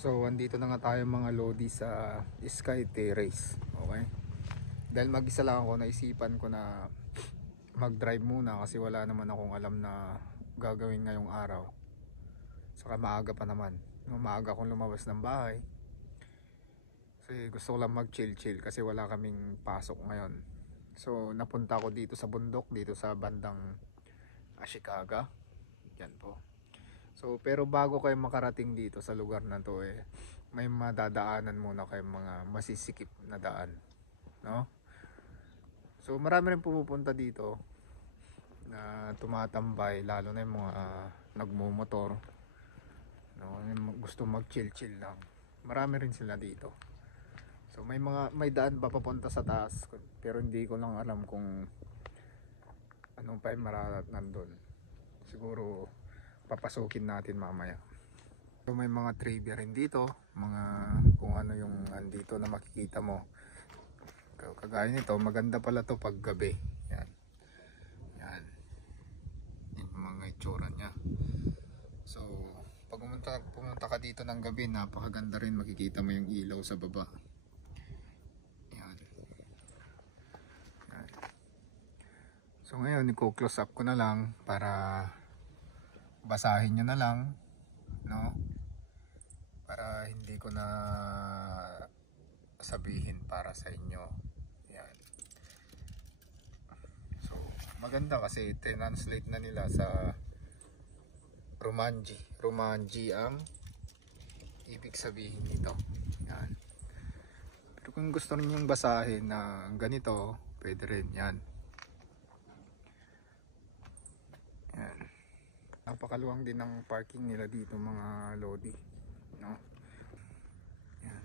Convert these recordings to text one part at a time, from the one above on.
So andito na nga tayo mga lodi sa Sky Terrace. Okay, dahil mag-isa lang ako, naisipan ko na mag-drive muna kasi wala naman akong alam na gagawin ngayong araw. Saka maaga pa naman, maaga akong lumabas ng bahay kasi gusto ko lang mag-chill kasi wala kaming pasok ngayon. So napunta ako dito sa bundok, dito sa bandang Ashikaga. Yan po. So pero bago kayo makarating dito sa lugar na to, may madadaanan muna kayo, mga masisikip na daan, no? So marami rin pumupunta dito na tumatambay, lalo na yung mga nagmumotor, no? Yung gusto mag chill lang, marami rin sila dito. So may daan pa papunta sa taas, pero hindi ko lang alam kung anong pa yung nandun. Siguro papasukin natin mamaya. So may mga trivia rin dito, mga kung ano yung andito na makikita mo. Kagaya nito, maganda pala to pag gabi. Yan. Yan. Yung mga itsura niya. So pag pumunta ka dito ng gabi, napakaganda rin, makikita mo yung ilaw sa baba. Yan. Yan. So ngayon, i-close up ko na lang para basahin nyo na lang, no? Para hindi ko na sabihin para sa inyo. Yan. So maganda kasi translate na nila sa Romanji ang ibig sabihin nito. Yan. Pero kung gusto niyo basahin na ganito, pwede rin. Yan. Yan. Napakaluwang din ng parking nila dito mga lodi, no? Yan.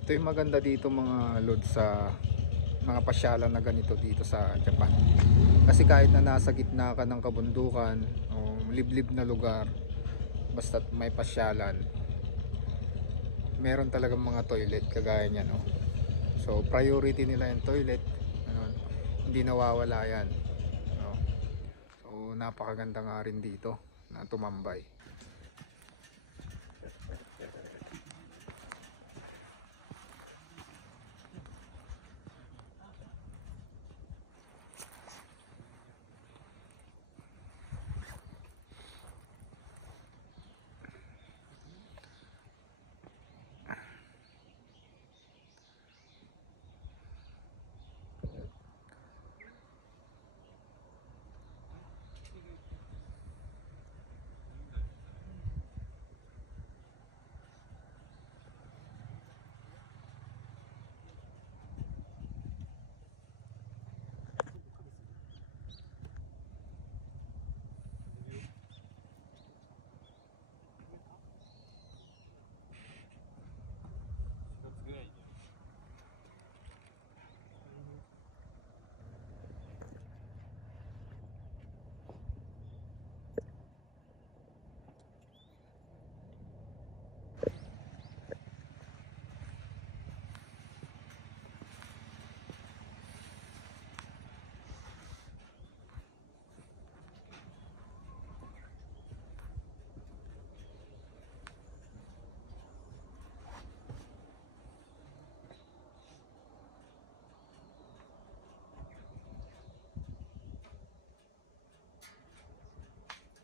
Ito yung maganda dito mga lod sa mga pasyalan na ganito dito sa Japan. Kasi kahit na nasa gitna ka ng kabundukan o liblib na lugar, basta may pasyalan, meron talagang mga toilet kagaya niya, no? So priority nila yung toilet, ano, hindi nawawala yan, no? So napakaganda nga rin dito na tumambay.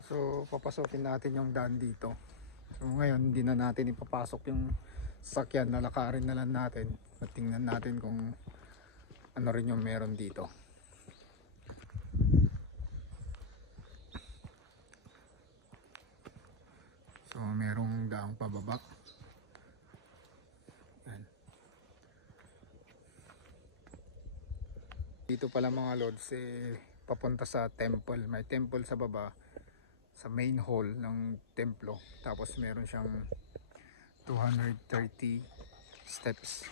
So papasukin natin yung daan dito. So ngayon hindi na natin ipapasok yung sakyan, lalakarin na lang natin at tingnan natin kung ano rin yung meron dito. So merong daang pababa. Yan. Dito pala mga lords, papunta sa temple. May temple sa baba, sa main hall ng templo. Tapos meron siyang 230 steps.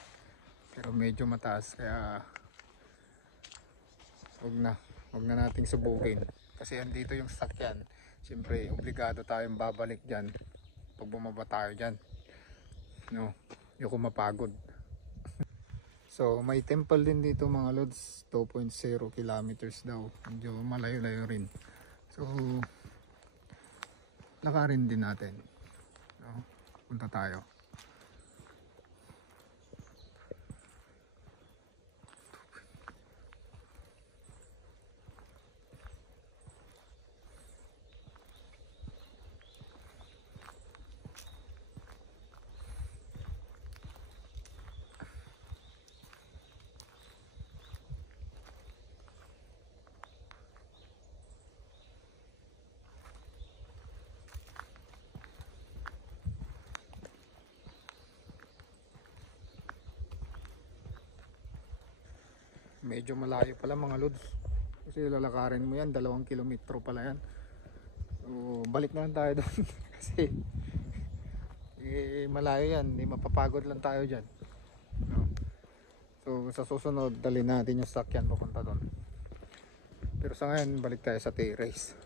Pero medyo mataas, kaya wag na nating subukin. Kasi andito yung sakyan. Siyempre, obligado tayong babalik dyan pag bumaba tayo dyan, no? Yung mapagod. So may temple din dito mga lods, 2.0 kilometers daw, medyo malayo-layo rin. So lakarin din natin, no? Punta tayo. Medyo malayo pala mga lods, kasi lalakarin mo yan, 2 kilometro pala yan. So balik na lang tayo doon kasi malayo yan, mapapagod lang tayo dyan, no? So sa susunod dalhin natin yung sakyan papunta doon. Pero sa ngayon balik tayo sa terrace.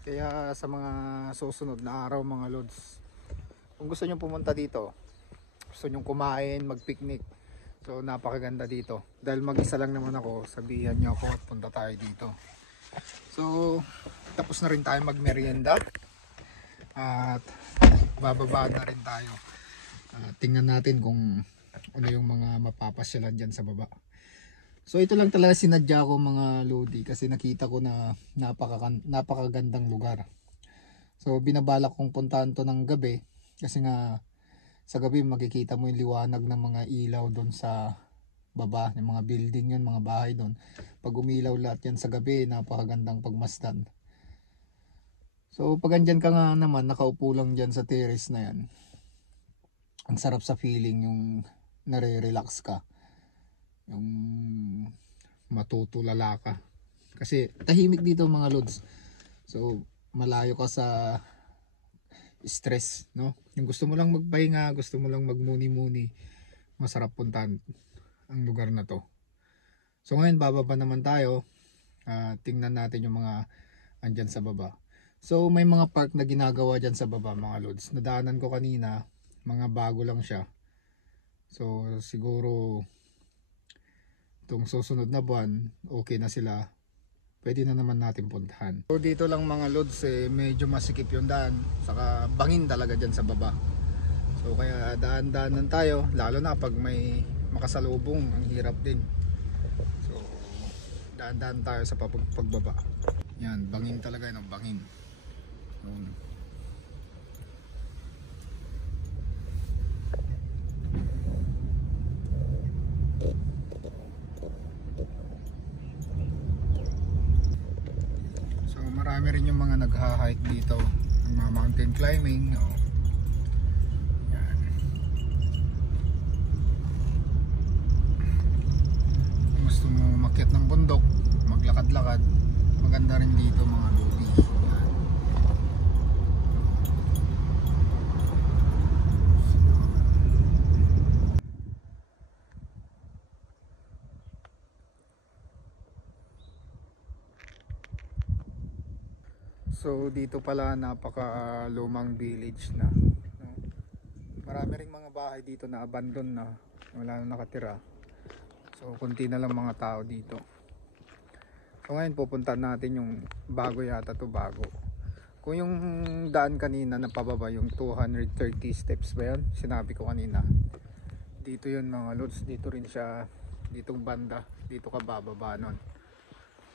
Kaya sa mga susunod na araw mga lods, kung gusto nyo pumunta dito, gusto nyo kumain, mag-picnic, so napakaganda dito. Dahil mag-isa lang naman ako, sabihan nyo ako at punta tayo dito. So tapos na rin tayo magmerienda at bababa na rin tayo. Tingnan natin kung ano yung mga mapapasyalan dyan sa baba. So ito lang talaga sinadya ko mga lodi, kasi nakita ko na napakagandang lugar. So binabalak kong puntahan to ng gabi, kasi nga sa gabi makikita mo yung liwanag ng mga ilaw doon sa baba, yung mga building yun, mga bahay doon. Pag umilaw lahat yan sa gabi, napakagandang pagmasdan. So pag andyan ka nga naman, nakaupo lang dyan sa terrace na yan, ang sarap sa feeling, yung nare-relax ka, yung matutulala ka, kasi tahimik dito mga lods. So malayo ka sa stress, no? Yung gusto mo lang magpahinga, gusto mo lang magmuni-muni, masarap puntahan ang lugar na to. So ngayon bababa naman tayo, tingnan natin yung mga andyan sa baba. So may mga park na ginagawa dyan sa baba mga lods, nadaanan ko kanina, mga bago lang siya. So siguro itong susunod na buwan okay na sila, pwede na naman natin puntahan. So dito lang mga lods, medyo masikip yung daan, saka bangin talaga dyan sa baba. So kaya daan-daanan tayo, lalo na pag may makasalubong, ang hirap din. So daan-daan tayo sa pagbaba. Yan, bangin talaga yun, bangin. Marami rin yung mga nagha-hike dito, mga mountain climbing. Yan. Kung gusto mo umakyat ng bundok, maglakad-lakad, maganda rin dito mga lodi. Yan. So dito pala napaka lumang village na, no? Marami ring mga bahay dito na abandon na, wala na nakatira. So kunti na lang mga tao dito. So ngayon pupuntahan natin yung bago yata to, bago. Kung yung daan kanina na pababa, yung 230 steps ba yan? Sinabi ko kanina. Dito yun mga lods, dito rin siya, ditong banda, dito ka bababa nun.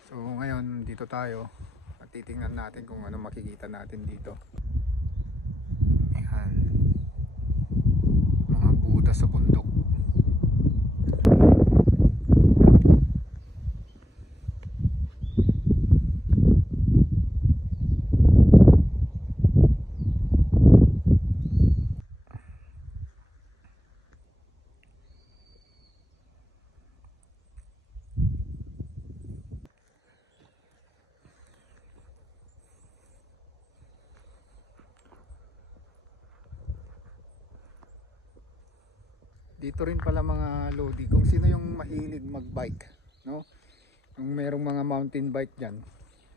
So ngayon dito tayo at titingnan natin kung ano makikita natin dito. Ayan, mga Buddha sa bundok. Dito rin pala mga lodi, kung sino yung mahilig magbike, no? Yung merong mga mountain bike dyan,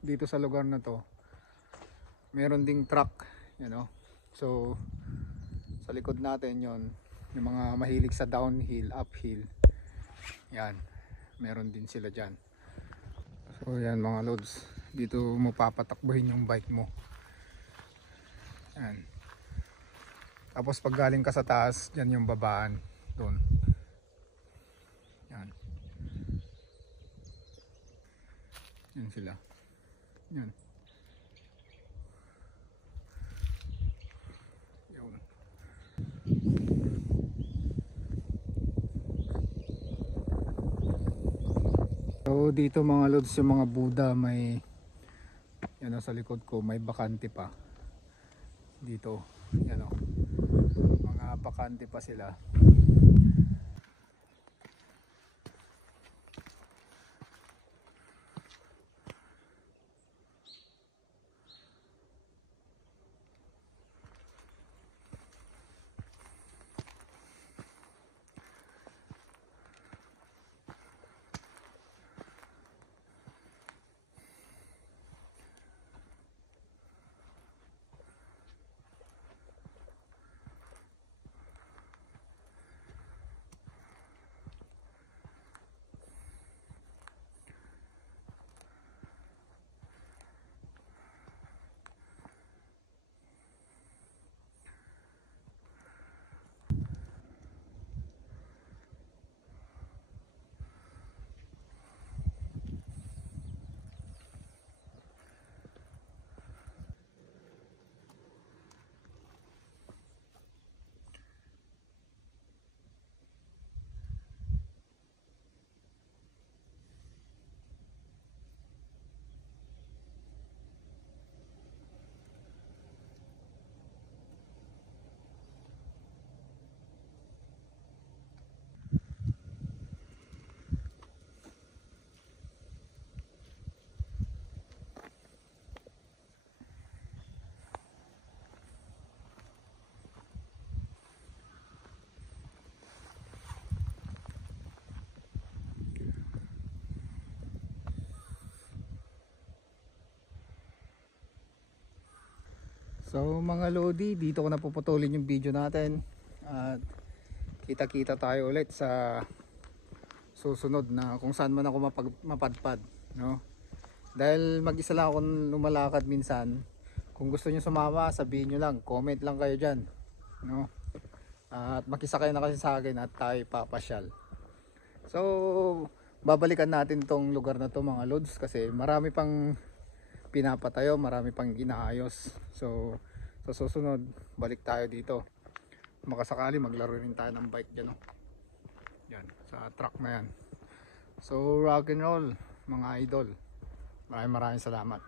dito sa lugar na to, meron ding truck, you know? So, sa likod natin yon, yung mga mahilig sa downhill, uphill, yan, meron din sila dyan. So, yan mga lods, dito mo papatakbuhin yung bike mo. Yan. Tapos pag galing ka sa taas, dyan yung babaan. Doon. Yan. Yan sila. Yan. Yun. So dito mga lods, yung mga Buddha, may yan sa likod ko, may bakante pa. Dito. Yan o. Mga bakante pa sila. So mga lodi, dito ko na puputulin yung video natin at kita-kita tayo ulit sa susunod na kung saan man ako mapadpad, no? Dahil mag-isa lang ako lumalakad minsan. Kung gusto niyo sumama, sabihin niyo lang, comment lang kayo diyan, no? At makisakay na kasi sa akin at tayo papasyal. So babalikan natin tong lugar na to mga lods kasi marami pang pinapatayo, marami pang inaayos. So sa susunod balik tayo dito, makasakali maglaro rin tayo ng bike dyan, no? Yan, sa truck na yan. So rock and roll mga idol, maraming salamat.